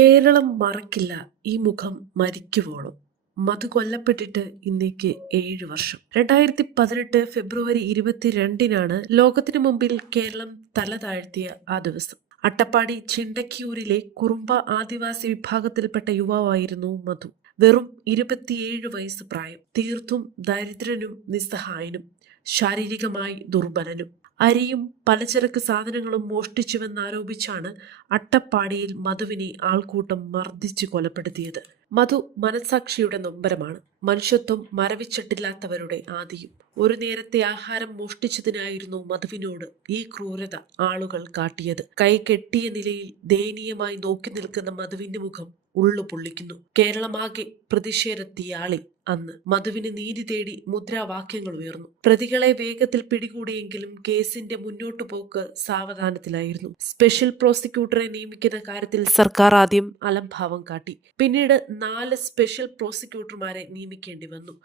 കേരളം മറക്കില്ല ഈ മുഖം മരിക്കുവോളം. മധു കൊല്ലപ്പെട്ടിട്ട് ഇന്നേക്ക് 7 വർഷം. 2018 ഫെബ്രുവരി 22-നാണ് ലോകത്തിനു മുമ്പിൽ കേരളം തല താഴ്ത്തിയ ആ ദിവസം. അട്ടപ്പാടി ചിണ്ടക്കിയൂരിലെ കുറുമ്പ ആദിവാസി വിഭാഗത്തിൽപ്പെട്ട യുവാവായിരുന്നു മധു. വെറും 27 വയസ്സ് പ്രായം. തീർത്തും ദരിദ്രനും നിസ്സഹായനും ശാരീരികമായി ദുർബലനും. അരിയും പലചരക്ക് സാധനങ്ങളും മോഷ്ടിച്ചുവെന്നാരോപിച്ചാണ് അട്ടപ്പാടിയിൽ മധുവിനെ ആൾക്കൂട്ടം മർദ്ദിച്ചു കൊലപ്പെടുത്തിയത്. മധു മനസാക്ഷിയുടെ നൊമ്പരമാണ്. മനുഷ്യത്വം മരവിച്ചിട്ടില്ലാത്തവരുടെ ആദിയും. ഒരു നേരത്തെ ആഹാരം മോഷ്ടിച്ചതിനായിരുന്നു മധുവിനോട് ഈ ക്രൂരത ആളുകൾ കാട്ടിയത്. കൈ കെട്ടിയ നിലയിൽ ദയനീയമായി നോക്കി നിൽക്കുന്ന മധുവിന്റെ മുഖം ഉള്ളു പൊള്ളിക്കുന്നു. കേരളമാകെ പ്രതിഷേധത്തിയാളി. അന്ന് മധുവിന് നീതി തേടി മുദ്രാവാക്യങ്ങൾ ഉയർന്നു. പ്രതികളെ വേഗത്തിൽ പിടികൂടിയെങ്കിലും കേസിന്റെ മുന്നോട്ടു പോക്ക് സാവധാനത്തിലായിരുന്നു. സ്പെഷ്യൽ പ്രോസിക്യൂട്ടറെ നിയമിക്കുന്ന കാര്യത്തിൽ സർക്കാർ ആദ്യം അലംഭാവം കാട്ടി. പിന്നീട് 4 സ്പെഷ്യൽ പ്രോസിക്യൂട്ടർമാരെ നിയമിക്കേണ്ടി വന്നു.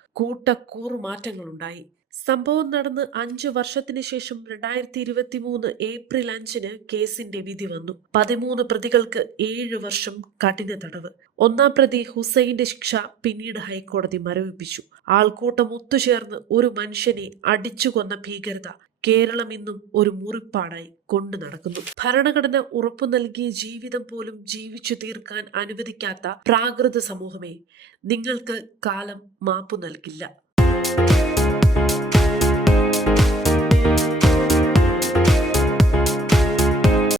കൂറുമാറ്റങ്ങളുണ്ടായി. സംഭവം നടന്ന് 5 വർഷത്തിന് ശേഷം 2023 ഏപ്രിൽ 5-ന് കേസിന്റെ വിധി വന്നു. 13 പ്രതികൾക്ക് 7 വർഷം കഠിന തടവ്. 1-ാം പ്രതി ഹുസൈന്റെ ശിക്ഷ പിന്നീട് ഹൈക്കോടതി മരവിപ്പിച്ചു. ആൾക്കൂട്ടം ഒത്തുചേർന്ന് ഒരു മനുഷ്യനെ അടിച്ചു കൊന്ന ഭീകരത കേരളം ഇന്നും ഒരു മുറിപ്പാടായി കൊണ്ടു നടക്കുന്നു. ഭരണഘടന ഉറപ്പു നൽകിയ ജീവിതം പോലും ജീവിച്ചു തീർക്കാൻ അനുവദിക്കാത്ത പ്രാകൃത സമൂഹമേ, നിങ്ങൾക്ക് കാലം മാപ്പു നൽകില്ല.